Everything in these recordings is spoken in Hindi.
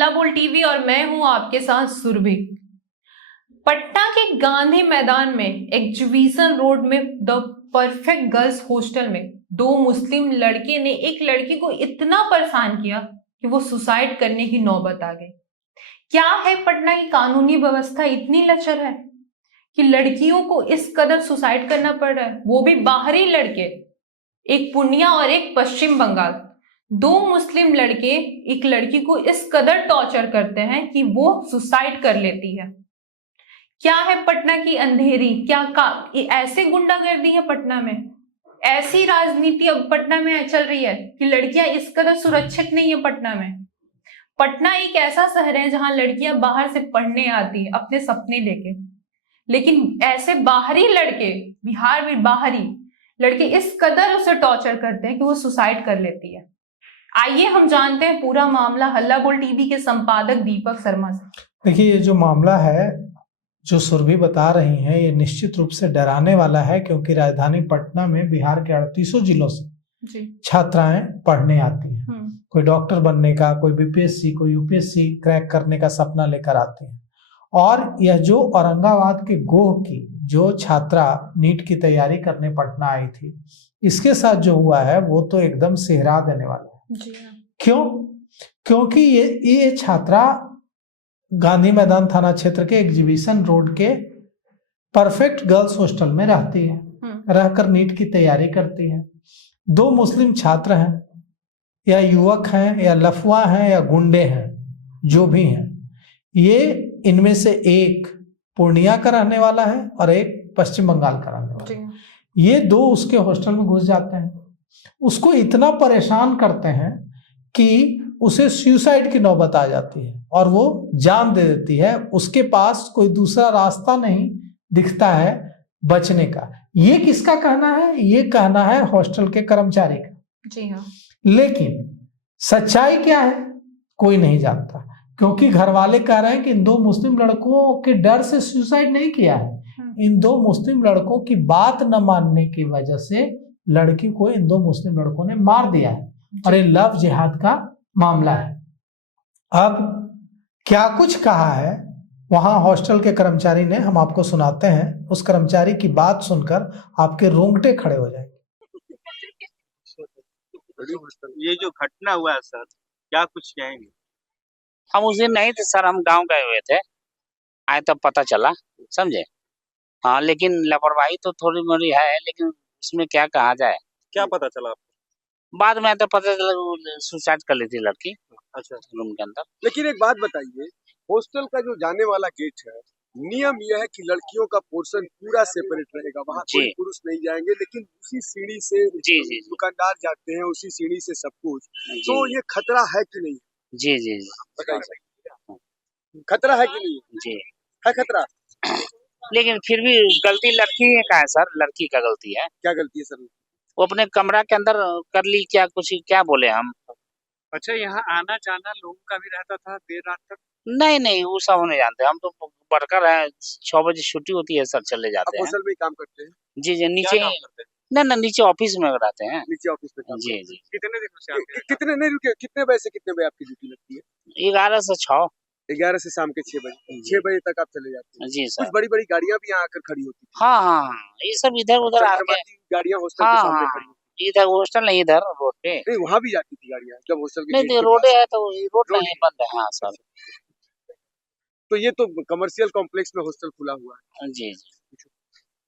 हल्ला बोल टीवी और मैं हूं आपके साथ सुरभि। पटना के गांधी मैदान में एग्जीबिशन रोड में द परफेक्ट गर्ल्स हॉस्टल में दो मुस्लिम लड़के ने एक लड़की को इतना परेशान किया कि वो सुसाइड करने की नौबत आ गई। क्या है पटना की कानूनी व्यवस्था इतनी लचर है कि लड़कियों को इस कदर सुसाइड करना पड़ रहा है, वो भी बाहरी लड़के, एक पूर्णिया और एक पश्चिम बंगाल। दो मुस्लिम लड़के एक लड़की को इस कदर टॉर्चर करते हैं कि वो सुसाइड कर लेती है। क्या है पटना की अंधेरी, ऐसे गुंडागर्दी है पटना में, ऐसी राजनीति अब पटना में चल रही है कि लड़कियां इस कदर सुरक्षित नहीं है पटना में। पटना एक ऐसा शहर है जहां लड़कियां बाहर से पढ़ने आती है अपने सपने लेके, लेकिन ऐसे बाहरी लड़के, बिहार में बाहरी लड़के इस कदर उसे टॉर्चर करते हैं कि वो सुसाइड कर लेती है। आइए हम जानते हैं पूरा मामला हल्ला बोल टीवी के संपादक दीपक शर्मा से। देखिए, ये जो मामला है जो सुरभि बता रही हैं, ये निश्चित रूप से डराने वाला है, क्योंकि राजधानी पटना में बिहार के 38 जिलों से छात्राएं पढ़ने आती हैं। कोई डॉक्टर बनने का, कोई बीपीएससी, कोई यूपीएससी क्रैक करने का सपना लेकर आती हैं। और यह जो औरंगाबाद के गोह की जो छात्रा नीट की तैयारी करने पटना आई थी, इसके साथ जो हुआ है वो तो एकदम सिहरा देने वाला है। क्यों? क्योंकि ये छात्रा गांधी मैदान थाना क्षेत्र के एग्जीबिशन रोड के परफेक्ट गर्ल्स हॉस्टल में रहती है, रहकर नीट की तैयारी करती है। दो मुस्लिम छात्र हैं, या युवक हैं, या लफुआ हैं, या गुंडे हैं, जो भी हैं, ये इनमें से एक पूर्णिया का रहने वाला है और एक पश्चिम बंगाल का रहने वाला है। ये दो उसके हॉस्टल में घुस जाते हैं, उसको इतना परेशान करते हैं कि उसे सुसाइड की नौबत आ जाती है और वो जान दे देती है। उसके पास कोई दूसरा रास्ता नहीं दिखता है बचने का। ये किसका कहना है? ये कहना है हॉस्टल के कर्मचारी का। जी हाँ। लेकिन सच्चाई क्या है कोई नहीं जानता, क्योंकि घर वाले कह रहे हैं कि इन दो मुस्लिम लड़कों के डर से सुसाइड नहीं किया है। इन दो मुस्लिम लड़कों की बात न मानने की वजह से लड़की को इन दो मुस्लिम लड़कों ने मार दिया है और ये लव जिहाद का मामला है। अब क्या कुछ कहा है वहां हॉस्टल के कर्मचारी ने, हम आपको सुनाते हैं। उस कर्मचारी की बात सुनकर आपके रोंगटे खड़े हो जाएंगे। ये जो घटना हुआ है सर, क्या कुछ कहेंगे? हम उस दिन नहीं थे सर, हम गांव गए हुए थे, आए तब पता चला, समझे। हाँ, लेकिन लापरवाही तो थोड़ी मोड़ी है, लेकिन उसमें क्या कहा जाए। क्या पता चला आपको? बाद में तो पता चला सुसाइड कर ली थी लड़की। अच्छा, रूम के अंदर। लेकिन एक बात बताइए, हॉस्टल का जो जाने वाला गेट है, नियम यह है कि लड़कियों का पोर्शन पूरा सेपरेट रहेगा, वहाँ कोई पुरुष नहीं जाएंगे, लेकिन उसी सीढ़ी से दुकानदार जाते हैं, उसी सीढ़ी से सब कुछ। तो ये खतरा है कि नहीं? जी जी जी, खतरा है कि नहीं? जी है खतरा। लेकिन फिर भी गलती लड़की का है सर, लड़की का गलती है। क्या गलती है सर? वो अपने कमरा के अंदर कर ली, क्या कुछ क्या बोले हम। अच्छा, यहाँ आना जाना लोगों का भी रहता था देर रात तक? नहीं, वो सब नहीं जानते, हम तो वर्कर है, 6 बजे छुट्टी होती है सर, चले जाते हैं। हॉस्टल में काम करते हैं? जी, नीचे ना नीचे ऑफिस में रहते हैं। नीचे ऑफिस में काम? जी। कितने दिनों से आप? कितने बजे से कितने बजे आपकी ड्यूटी लगती है? 11 से 6। 11 से शाम के 6 बजे। 6 बजे तक आप चले जाते हैं? जी सर। कुछ बड़ी बड़ी गाड़ियाँ भी यहाँ आकर खड़ी होती है? हाँ, ये सब इधर उधर आके गाड़ियाँ हॉस्टल के सामने खड़ी होती है? इधर हॉस्टल नहीं, इधर रोड पे। नहीं, वहाँ भी जाती थी गाड़ियाँ जब हॉस्टल के? नहीं, रोड है तो रोड नहीं बंद है। हाँ सर। तो ये तो कमर्शियल कॉम्प्लेक्स में हॉस्टल खुला हुआ है? जी।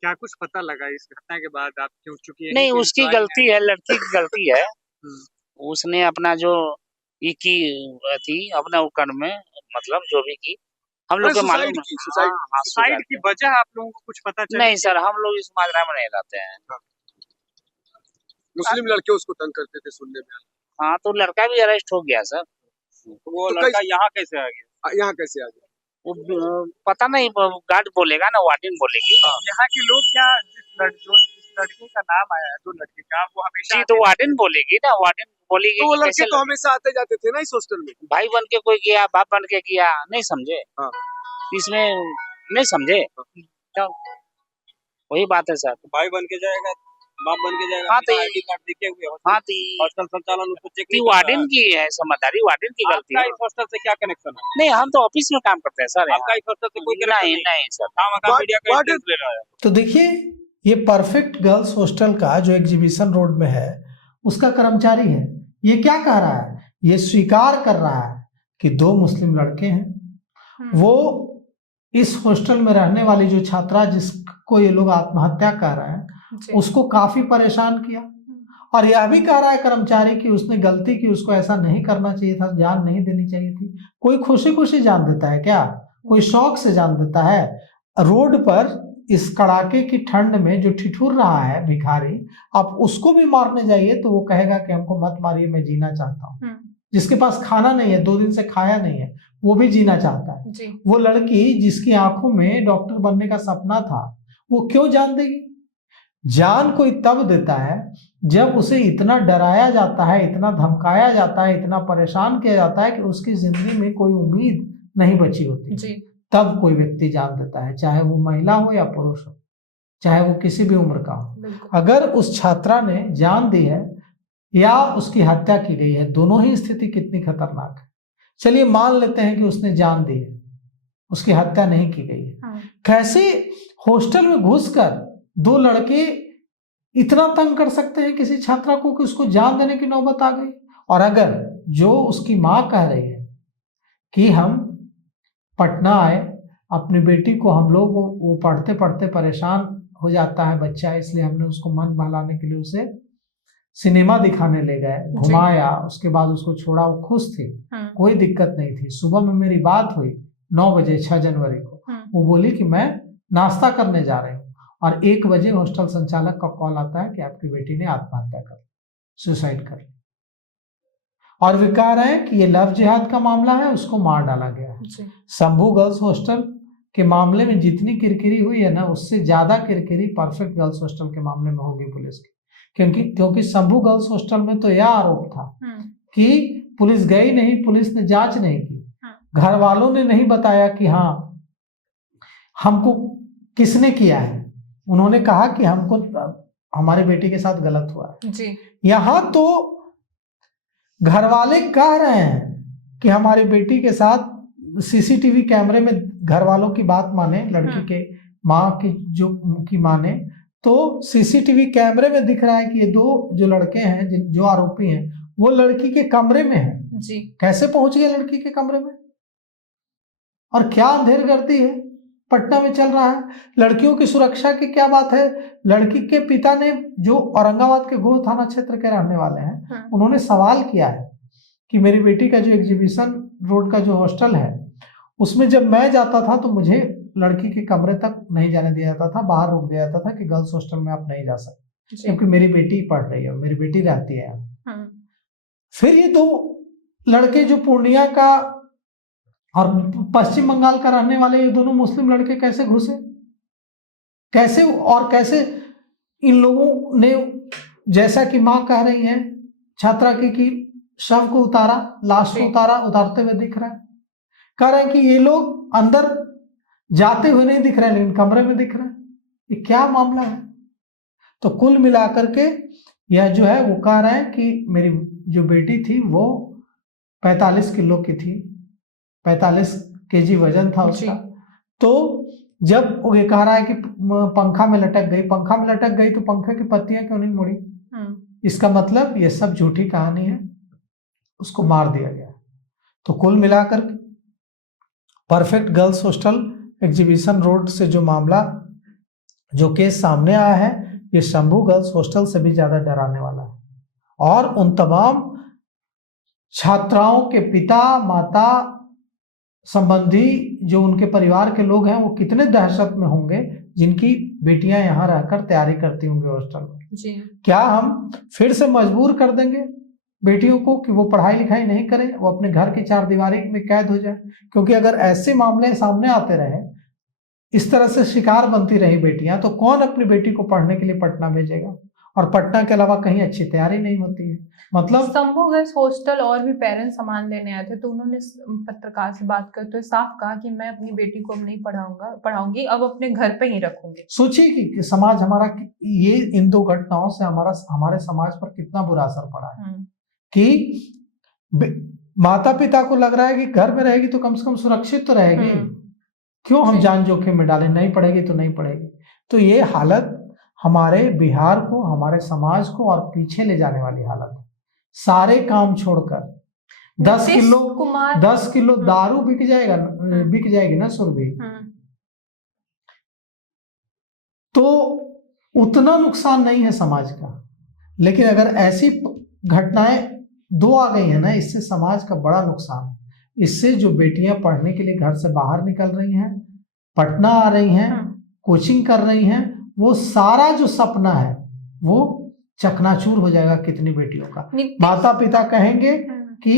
क्या कुछ पता लगा इस घटना के बाद? आप क्यों चुकी? नहीं, उसकी गलती है, लड़की की गलती है। उसने अपना जो ये की थी अपना उपकरण में, मतलब जो भी की, हम लोग को मालूम है। सुसाइड की वजह आप लोगों को कुछ पता चला? नहीं सर, हम लोग इस माजरा में नहीं रहते हैं। मुस्लिम लड़के उसको तंग करते थे सुनने में। हाँ, तो लड़का भी अरेस्ट हो गया सर। वो लड़का यहाँ कैसे आ गया? यहाँ कैसे आ गया? वो पता नहीं, गार्ड बोलेगा ना, वार्डन बोलेगी। यहाँ के लोग क्या, जिस लड़के का नाम आया है, जो लड़के का, वो हमेशा? जी, तो वार्डन बोलेगी ना, वार्डन बोलेगी। तो वो लड़के तो हमेशा आते जाते थे ना इस हॉस्टल में? भाई बन के कोई गया, बाप बन के गया, नहीं समझे? हाँ। इसमें नहीं समझे? क्या वही बात है सर। भाई बन के जाएगा, बाप बन के जाएगा। हाँ तो आईडी कार्ड दिखे हुए हाँ तो हॉस्टल संचालन उसको चेक नहीं वार्डन की है समझदारी, वार्डन की गलती है। इस हॉस्टल से क्या कनेक्शन है? नहीं हम तो ऑफिस में काम करते हैं सर। आपका इस हॉस्टल से कोई नहीं कनेक्शन नहीं सर। मीडिया का इंटरेस्ट ले रहा है। तो देखिए, ये परफेक्ट गर्ल्स हॉस्टल का जो एग्जीबिशन रोड में है उसका कर्मचारी है। ये क्या कह रहा है? ये स्वीकार कर रहा है कि 2 मुस्लिम लड़के हैं, वो इस हॉस्टल में रहने वाली जो छात्रा जिसको ये लोग आत्महत्या कर रहे हैं उसको काफी परेशान किया, और यह भी कह रहा है कर्मचारी कि उसने गलती की, उसको ऐसा नहीं करना चाहिए था, जान नहीं देनी चाहिए थी। कोई खुशी खुशी जान देता है क्या? कोई शौक से जान देता है? रोड पर इस कड़ाके की ठंड में जो ठिठुर रहा है भिखारी, आप उसको भी मारने जाइए तो वो कहेगा कि हमको मत मारिए, मैं जीना चाहता हूँ। जिसके पास खाना नहीं है, 2 दिन से खाया नहीं है, वो भी जीना चाहता है जी। वो लड़की जिसकी आंखों में डॉक्टर बनने का सपना था, वो क्यों जान देगी? जान कोई तब देता है जब उसे इतना डराया जाता है, इतना धमकाया जाता है, इतना परेशान किया जाता है कि उसकी जिंदगी में कोई उम्मीद नहीं बची होती जी। तब कोई व्यक्ति जान देता है, चाहे वो महिला हो या पुरुष हो, चाहे वो किसी भी उम्र का हो। अगर उस छात्रा ने जान दी है या उसकी हत्या की गई है, दोनों ही स्थिति कितनी खतरनाक है। चलिए मान लेते हैं कि उसने जान दी है, उसकी हत्या नहीं की गई है। कैसे हॉस्टल में घुसकर 2 लड़के इतना तंग कर सकते हैं किसी छात्रा को कि उसको जान देने की नौबत आ गई? और अगर जो उसकी माँ कह रही है कि हम पटना आए, अपनी बेटी को हम लोग वो पढ़ते पढ़ते परेशान हो जाता है बच्चा, इसलिए हमने उसको मन बहलाने के लिए उसे सिनेमा दिखाने ले गए, घुमाया, उसके बाद उसको छोड़ा, वो खुश थी, कोई दिक्कत नहीं थी। सुबह में मेरी बात हुई 9 बजे 6 जनवरी को, वो बोली कि मैं नाश्ता करने जा रही हूँ, और 1 बजे हॉस्टल संचालक का कॉल आता है कि आपकी बेटी ने आत्महत्या कर ली, सुसाइड कर ली, और वे कह रहे हैं कि ये लव जिहाद का मामला है, उसको मार डाला गया है। शंभू गर्ल्स हॉस्टल के मामले में जितनी किरकिरी हुई है ना, उससे ज्यादा किरकिरी परफेक्ट गर्ल्स हॉस्टल के मामले में होगी पुलिस की, क्योंकि शंभू गर्ल्स हॉस्टल में तो यह आरोप था कि पुलिस गई नहीं, पुलिस ने जांच नहीं की, घर वालों ने नहीं बताया कि हाँ हमको किसने किया है, उन्होंने कहा कि हमको हमारी बेटी के साथ गलत हुआ जी। यहाँ तो घर वाले कह रहे हैं कि हमारी बेटी के साथ सीसीटीवी कैमरे में, घर वालों की बात माने, लड़की के माँ की माने तो सीसीटीवी कैमरे में दिख रहा है कि ये 2 जो लड़के हैं, जो आरोपी हैं, वो लड़की के कमरे में हैं जी। कैसे पहुंच गए लड़की के कमरे में? और क्या अंधेरगर्दी है पटना में चल रहा है। लड़कियों की सुरक्षा की क्या बात है? लड़की के पिता ने, जो औरंगाबाद के गोह थाना क्षेत्र के रहने वाले हैं, उन्होंने सवाल किया है कि मेरी बेटी का जो एग्जीबिशन रोड का जो हॉस्टल है, उसमें जब मैं जाता था तो मुझे लड़की के कमरे तक नहीं जाने दिया जाता था, बाहर रोक दिया जाता था कि गर्ल्स हॉस्टल में आप नहीं जा सकते, क्योंकि मेरी बेटी पढ़ रही है, मेरी बेटी रहती है। फिर ये 2 लड़के जो पूर्णिया का और पश्चिम बंगाल का रहने वाले, ये दोनों मुस्लिम लड़के कैसे घुसे, कैसे? और कैसे इन लोगों ने, जैसा कि माँ कह रही है छात्रा की शव को उतारा, लाश को उतारते हुए दिख रहा है, कह रहे हैं कि ये लोग अंदर जाते हुए नहीं दिख रहे हैं, लेकिन कमरे में दिख रहे हैं। ये क्या मामला है? तो कुल मिलाकर के यह जो है, वो कह रहे हैं कि मेरी जो बेटी थी वो 45 किलो की थी, 45 केजी वजन था उसका। तो जब वो ये कह रहा है कि पंखा में लटक गई, तो पंखे की पत्तियां क्यों नहीं मुड़ी? इसका मतलब ये सब झूठी कहानी है, उसको मार दिया गया। तो कुल मिलाकर perfect girls hostel exhibition road से जो मामला, जो केस सामने आया है, ये शंभू गर्ल्स हॉस्टल से भी ज्यादा डराने वाला है। और उन तमाम छात्राओं के पिता, माता, संबंधी, जो उनके परिवार के लोग हैं, वो कितने दहशत में होंगे जिनकी बेटियां यहाँ रहकर तैयारी करती होंगी हॉस्टल में जी। क्या हम फिर से मजबूर कर देंगे बेटियों को कि वो पढ़ाई लिखाई नहीं करें, वो अपने घर की 4 दीवारी में कैद हो जाए? क्योंकि अगर ऐसे मामले सामने आते रहे, इस तरह से शिकार बनती रही बेटियां, तो कौन अपनी बेटी को पढ़ने के लिए पटना भेजेगा? और पटना के अलावा कहीं अच्छी तैयारी नहीं होती है। मतलब शंभू गर्ल्स हॉस्टल और भी पेरेंट्स सामान लेने आए थे, तो उन्होंने पत्रकार से बात करते हुए साफ कहा कि मैं अपनी बेटी को अब नहीं पढ़ाऊंगी, अब अपने घर पे ही रखूंगी। सोचिए कि समाज हमारा, ये इन 2 घटनाओं से हमारे समाज पर कितना बुरा असर पड़ा है कि माता पिता को लग रहा है कि घर में रहेगी तो कम से कम सुरक्षित तो रहेगी, क्यों हम जान जोखिम में डालें, नहीं पढ़ेगी तो नहीं पढ़ेगी। तो ये हालत हमारे बिहार को, हमारे समाज को और पीछे ले जाने वाली हालत है। सारे काम छोड़कर 10 किलो दारू बिक जाएगी ना सुरभि, तो उतना नुकसान नहीं है समाज का। लेकिन अगर ऐसी घटनाएं 2 आ गई है ना, इससे समाज का बड़ा नुकसान है। इससे जो बेटियां पढ़ने के लिए घर से बाहर निकल रही हैं, पटना आ रही हैं, कोचिंग कर रही हैं, वो सारा जो सपना है वो चकनाचूर हो जाएगा कितनी बेटियों का। माता पिता कहेंगे कि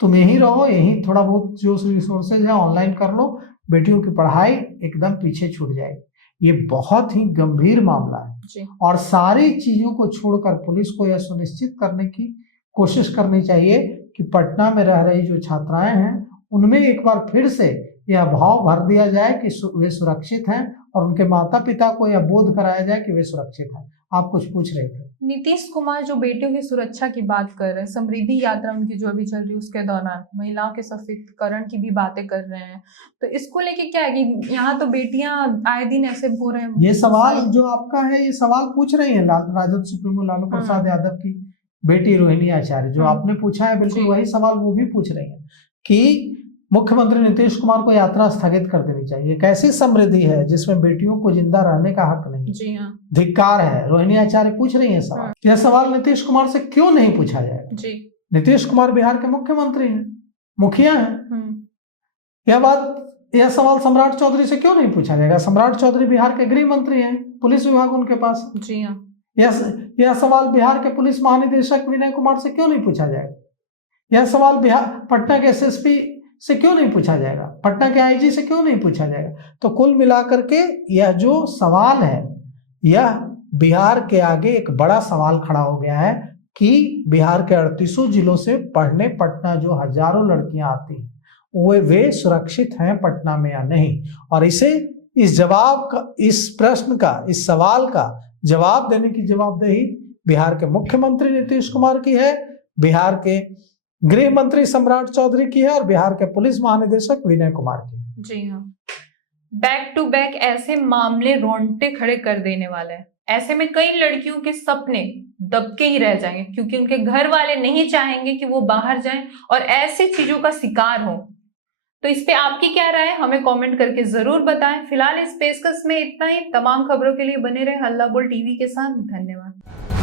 तुम यहीं रहो, यहीं थोड़ा बहुत जो रिसोर्सेज है ऑनलाइन कर लो, बेटियों की पढ़ाई एकदम पीछे छूट जाएगी। ये बहुत ही गंभीर मामला है और सारी चीजों को छोड़कर पुलिस को यह सुनिश्चित करने की कोशिश करनी चाहिए कि पटना में रह रही जो छात्राएं हैं उनमें एक बार फिर से यह भाव भर दिया जाए कि वे सुरक्षित हैं और उनके माता पिता को यह बोध कराया जाए कि वे सुरक्षित हैं। आप कुछ पूछ रहे थे। नीतीश कुमार जो बेटियों की सुरक्षा की बात कर रहे हैं, समृद्धि यात्रा उनकी जो अभी चल रही है उसके दौरान महिलाओं के सशक्तिकरण की भी बातें कर रहे हैं, तो इसको लेके क्या है कि यहाँ तो बेटियां आए दिन ऐसे हो रहे हैं। ये सवाल जो आपका है, ये सवाल पूछ रही है राजद सुप्रीमो लालू प्रसाद यादव की बेटी रोहिणी आचार्य, जो आपने पूछा है बिल्कुल वही सवाल वो भी पूछ रही है कि मुख्यमंत्री नीतीश कुमार को यात्रा स्थगित कर देनी चाहिए। कैसी समृद्धि है जिसमें बेटियों को जिंदा रहने का हक नहीं? जी हाँ, धिक्कार है। रोहिणी आचार्य पूछ रही है सवाल। यह सवाल नीतीश कुमार से क्यों नहीं पूछा जाएगा? जी, नीतीश कुमार बिहार के मुख्यमंत्री हैं, मुखिया हैं। यह सवाल सम्राट चौधरी से क्यों नहीं पूछा जाएगा? सम्राट चौधरी बिहार के गृह मंत्री हैं, पुलिस विभाग उनके पास। जी हाँ, यह सवाल बिहार के पुलिस महानिदेशक विनय कुमार से क्यों नहीं पूछा जाएगा? यह सवाल पटना के एसएसपी से क्यों नहीं पूछा जाएगा? पटना के आईजी से क्यों नहीं पूछा जाएगा? तो कुल मिलाकर के यह जो सवाल है, यह बिहार के आगे एक बड़ा सवाल खड़ा हो गया है कि बिहार के 38 जिलों से पढ़ने पटना जो हजारों लड़कियां आती हैं वे सुरक्षित हैं पटना में या नहीं। और इस प्रश्न का, इस सवाल का जवाब देने की जवाबदेही बिहार के मुख्यमंत्री नीतीश कुमार की है, बिहार के गृह मंत्री सम्राट चौधरी की है और बिहार के पुलिस महानिदेशक विनय कुमार की। जी हाँ, बैक टू बैक ऐसे मामले रोंगटे खड़े कर देने वाले हैं। ऐसे में कई लड़कियों के सपने दबके ही रह जाएंगे क्योंकि उनके घर वाले नहीं चाहेंगे कि वो बाहर जाएं और ऐसी चीजों का शिकार हो। तो इस पे आपकी क्या राय है, हमें कमेंट करके जरूर बताएं। फिलहाल इस पेशकश में इतना ही। तमाम खबरों के लिए बने रहे हल्ला बोल टीवी के साथ। धन्यवाद।